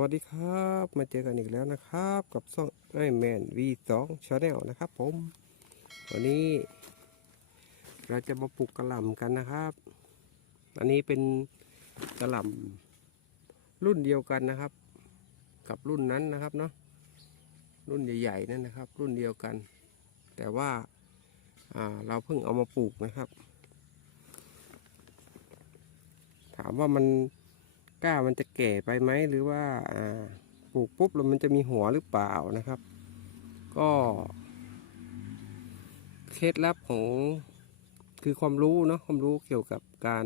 วัสดีครับ มาเจอกันอีกแล้วนะครับ กับซ่องไอแมน V2 Channel นะครับผม วันนี้ เราจะมาปลูกกระหล่ำกันนะครับ อันนี้เป็นกระหล่ำรุ่นเดียวกันนะครับ กับรุ่นนั้นนะครับเนาะรุ่นใหญ่ๆนั่นนะครับ รุ่นเดียวกัน แต่ว่าอ่าเราเพิ่งเอามาปลูกนะครับ ถามว่ามัน ก้ามันจะแก่ไปไหมหรือว่าปลูกปุ๊บแล้วมันจะมีหัวหรือเปล่านะครับ ก็เคล็ดลับของคือความรู้เนาะความรู้เกี่ยวกับการ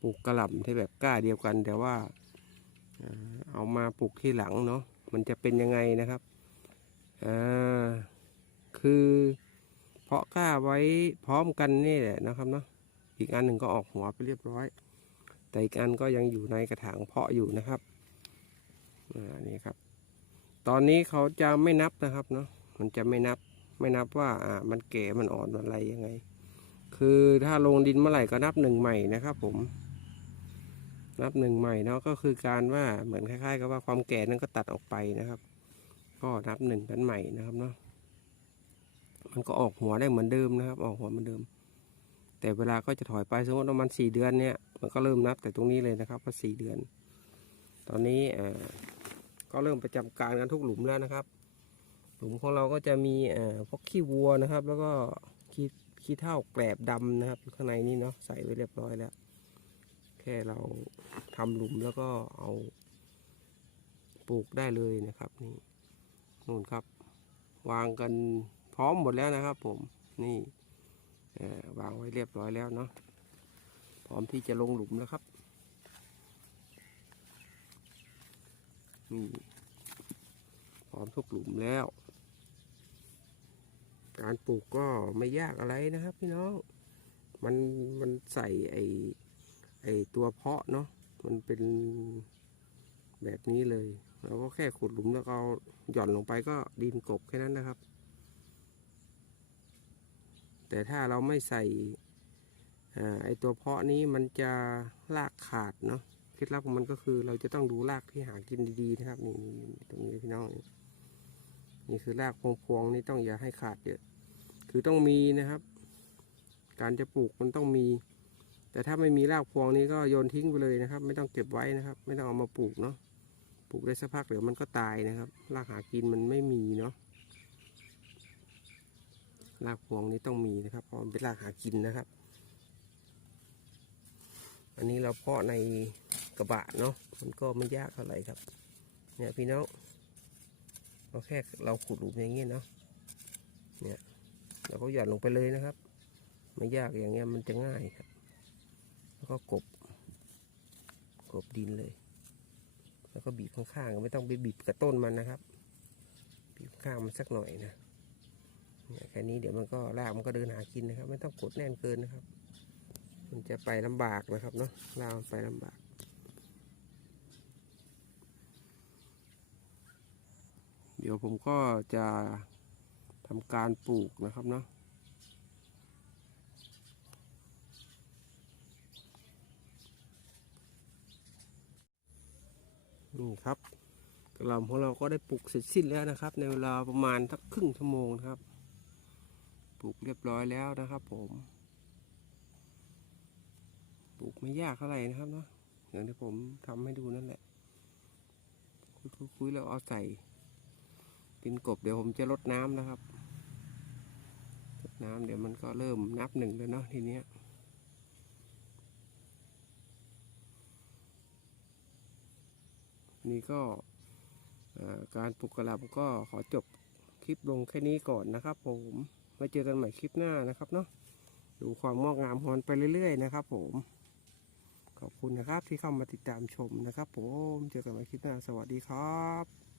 ปลูกกระหล่ำที่แบบก้าเดียวกัน แต่ว่าเอามาปลูกที่หลังเนาะมันจะเป็นยังไงนะครับคือเพาะกล้าไว้พร้อมกันนี่แหละนะครับเนาะ อีกอันหนึ่งก็ออกหัวไปเรียบร้อย แต่อีกอันก็ยังอยู่ในกระถางเพาะอยู่นะครับอ่านี่ครับ ตอนนี้เขาจะไม่นับนะครับเนาะมันจะไม่นับไม่นับว่าอ่ามันแก่มันอ่อนมันอะไรยังไง คือถ้าลงดินเมื่อไหร่ก็นับหนึ่งใหม่นะครับ ผม นับหนึ่งใหม่เนาะก็คือการว่าเหมือนคล้าย ๆ กับว่าความแก่นั้นก็ตัดออกไปนะครับ ก็นับหนึ่งกันใหม่นะครับเนาะมันก็ออกหัวได้เหมือนเดิมนะครับ ออกหัวเหมือนเดิม แต่เวลาก็จะถอยไปสมมติว่ามันสี่เดือนเนี่ยมันก็เริ่มนับแต่ตรงนี้เลยนะครับว่าสี่เดือน ตอนนี้ก็เริ่มประจำการกันทุกหลุมแล้วนะครับ หลุมของเราก็จะมีพวกขี้วัวนะครับ แล้วก็ขี้ขี้เท่าแกลบดำนะครับอยู่ข้างในนี้เนาะใส่ไว้เรียบร้อยแล้ว แค่เราทำหลุมแล้วก็เอาปลูกได้เลยนะครับนี่นู่นครับ วางกันพร้อมหมดแล้วนะครับ ผมนี่ วางไว้เรียบร้อยแล้วเนาะพร้อมที่จะลงหลุมแล้วครับนี่พร้อมทุกหลุมแล้ว การปลูกก็ไม่ยากอะไรนะครับ พี่น้องมันมันใส่ไอไอตัวเพาะเนาะมันเป็นแบบนี้เลยเราก็แค่ขุดหลุมแล้วก็หย่อนลงไปก็ดินกบแค่นั้นนะครับ แต่ถ้าเราไม่ใส่ไอตัวเพาะนี้มันจะรากขาดเนาะเคล็ดลับของมันก็คือ เราจะต้องดูรากที่หากินดีๆนะครับนี่ตรงนี้พี่น้องนี่นี่คือรากพวงๆนี่ต้องอย่าให้ขาดเยอะคือต้องมีนะครับ การจะปลูกมันต้องมี แต่ถ้าไม่มีรากพวงนี้ก็โยนทิ้งไปเลยนะครับ ไม่ต้องเก็บไว้นะครับ ไม่ต้องเอามาปลูกเนาะปลูกได้สักพักเดี๋ยวมันก็ตายนะครับ รากหากินมันไม่มีเนาะากพวงนี้ต้องมีนะครับ เพราะเป็นรากหากินนะครับ อันนี้เราเพาะในกระบะเนาะมันก็ไม่ยากเท่าไหร่ครับ เนี่ยพี่น้องเราแค่เราขุดหลุมอย่างเงี้ยเนาะเนี่ยเราก็หย่อนลงไปเลยนะครับ ไม่ยากอย่างเงี้ยมันจะง่ายครับ แล้วก็กบกบดินเลย แล้วก็บีบข้างๆไม่ต้องไปบีบกับต้นมันนะครับ บีบข้างมันสักหน่อยนะ แค่นี้เดี๋ยวมันก็รากมันก็เดินหากินนะครับ ไม่ต้องกดแน่นเกินนะครับ มันจะไปลำบากนะครับเนาะรากไปลำบากเดี๋ยวผมก็จะทำการปลูกนะครับเนาะนี่ครับกระลำของเราก็ได้ปลูกเสร็จสิ้นแล้วนะครับ ในเวลาประมาณสักครึ่งชั่วโมงนะครับ ปลูกเรียบร้อยแล้วนะครับผมปลูกไม่ยากเท่าไหร่นะครับเนาะอย่างที่ผมทำให้ดูนั่นแหละคุยๆแล้วเอาใส่ดินกบเดี๋ยวผมจะลดน้ำนะครับลดน้ำเดี๋ยวมันก็เริ่มนับหนึ่งแล้วเนาะทีเนี้ยนี่ก็การปลูกกระลำก็ขอจบคลิปลงแค่นี้ก่อนนะครับผม ไว้เจอกันใหม่คลิปหน้านะครับเนาะดูความงอกงามฮอนไปเรื่อยๆนะครับ ผม ขอบคุณนะครับที่เข้ามาติดตามชมนะครับ ผมเจอกันใหม่คลิปหน้า สวัสดีครับ